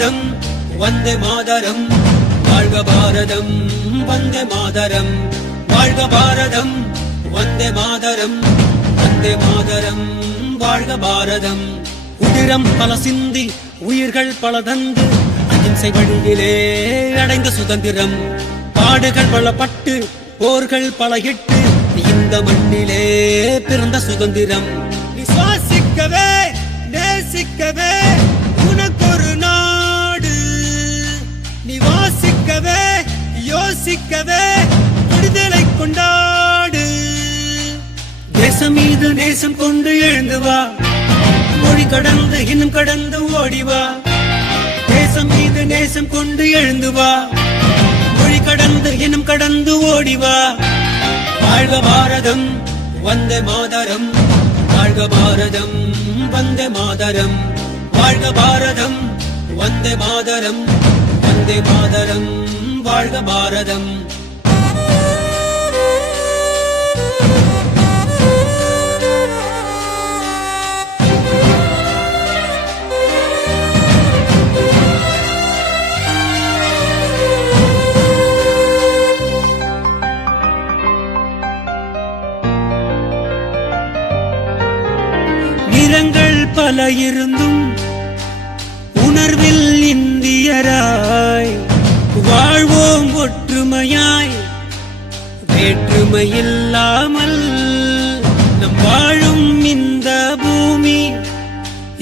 பாரதம் வந்தே மாதரம் வாழ்க பாரதம் வந்தே மாதரம் வாழ்க பாரதம் வந்தே மாதரம் வந்தே மாதரம் வாழ்க பாரதம். உதிரம் பல சிந்தி உயிர்கள் பல தந்து அகிம்சை வழியிலே அடைந்த சுதந்திரம். பாடுகள் பலப்பட்டு போர்கள் பல இட்டு இந்த மண்ணிலே பிறந்த சுதந்திரம். விசுவாசிக்கவே நேசிக்கவே உனக்கொரு நாடு, நிவாசிக்கவே யோசிக்கவே விடுதலை கொண்டாடு. தேசம் மீது நேசம் கொண்டு எழுந்து வா, மொழி கடந்து இன்னும் கடந்து ஓடிவா. தேசம் மீது நேசம் கொண்டு எழுந்து வா, மொழி கடந்து இன்னும் கடந்து ஓடிவா. வாழ்க பாரதம் வந்தே மாதரம் வாழ்க பாரதம் வந்தே மாதரம் வாழ்க பாரதம் வந்தே மாதரம் வந்தே மாதரம் வாழ்க பாரதம். நிறங்கள் பல இருந்தும் உணர்வில் இந்தியராய் வாழ்வோம் ஒற்றுமையாய். வேற்றுமை இல்லாமல் நம் வாழும் இந்த பூமி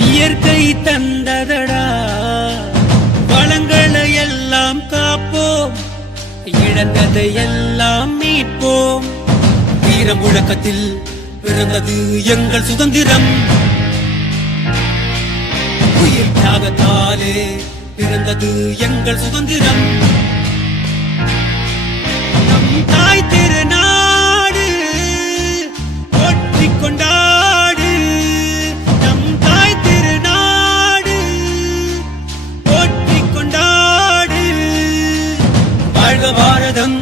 இயற்கை தந்ததடா. வளங்களை எல்லாம் காப்போம், இழந்ததை எல்லாம் மீட்போம். வீர முழக்கத்தில் பிறந்தது எங்கள் சுதந்திரம். உயிர் தியாகத்தாலே பிறந்தது எங்கள் சுதந்திரம். நம் தாய் திருநாடு போற்றி கொண்டாடு, நம் தாய் திருநாடு போற்றி கொண்டாடு. வாழ்க பாரதம்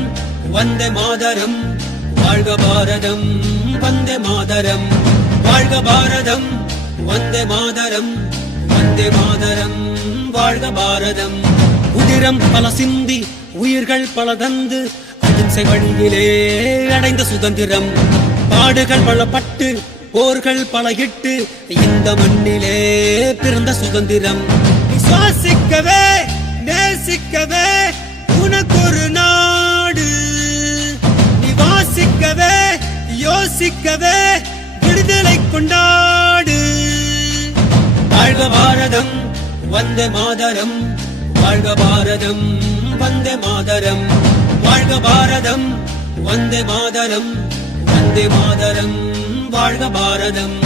வந்தே மாதரம் வாழ்க பாரதம் வந்தே மாதரம் வாழ்க பாரதம் வந்தே மாதரம் வந்தே மாதரம் வாழ்க பாரதம். உதிரம் பல சிந்தி உயிர்கள் பல தந்து அகிம்சை வழியிலே அடைந்த சுதந்திரம். பாடுகள் பலப்பட்டு போர்கள் பல இட்டு இந்த மண்ணிலே பிறந்த சுதந்திரம். விசுவாசிக்கவே நேசிக்கவே உனக்கொரு நாடு, நிவாசிக்கவே யோசிக்கவே விடுதலை கொண்டாடு. வாழ்க பாரதம் வந்தே மாதரம் வாழ்க பாரதம் வந்தே மாதரம் வாழ்க பாரதம் வந்தே மாதரம் வந்தே மாதரம் வாழ்க பாரதம்.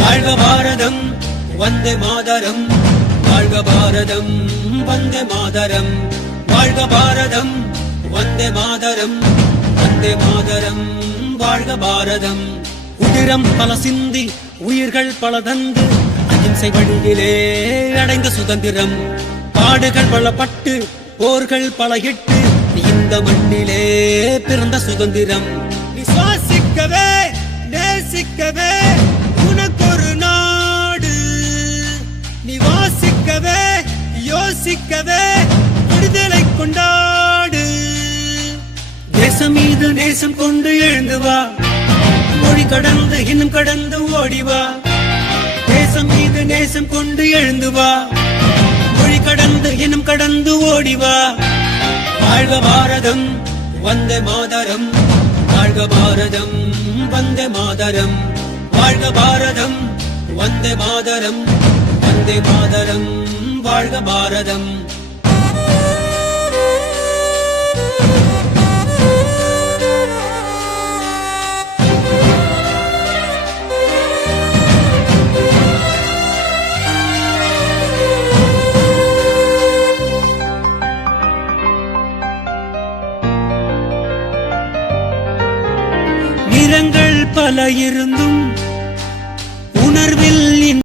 வாழ்க பாரதம் வந்தே மாதரம் வாழ்க பாரதம் வந்தே மாதரம் வாழ்க பாரதம் வந்தே மாதரம் வந்தே மாதரம் வாழ்க பாரதம். உதிரம் பல சிந்தி உயிர்கள் பல தந்து அகிம்சை வழியிலே அடைந்த சுதந்திரம். பாடுகள் பலப்பட்டு போர்கள் பல இட்டு இந்த மண்ணிலே பிறந்த சுதந்திரம். விசுவாசிக்கவே நேசிக்கவே உனக்கொரு நாடு, நிவாசிக்கவே யோசிக்கவே விடுதலை கொண்டாடு. தேசம் மீது நேசம் கொண்டு எழுந்து வா, மொழி கடந்து இன்னும் கடந்து ஓடிவா. தேசம் மீது நேசம் கொண்டு எழுந்து வா, மொழி கடந்து இன்னும் கடந்து ஓடிவா. வாழ்க பாரதம் வந்தே மாதரம் வாழ்க பாரதம் வந்தே மாதரம் வாழ்க பாரதம் வந்தே மாதரம் வந்தே மாதரம் வாழ்க பாரதம். பல இருந்தும் உணர்வில்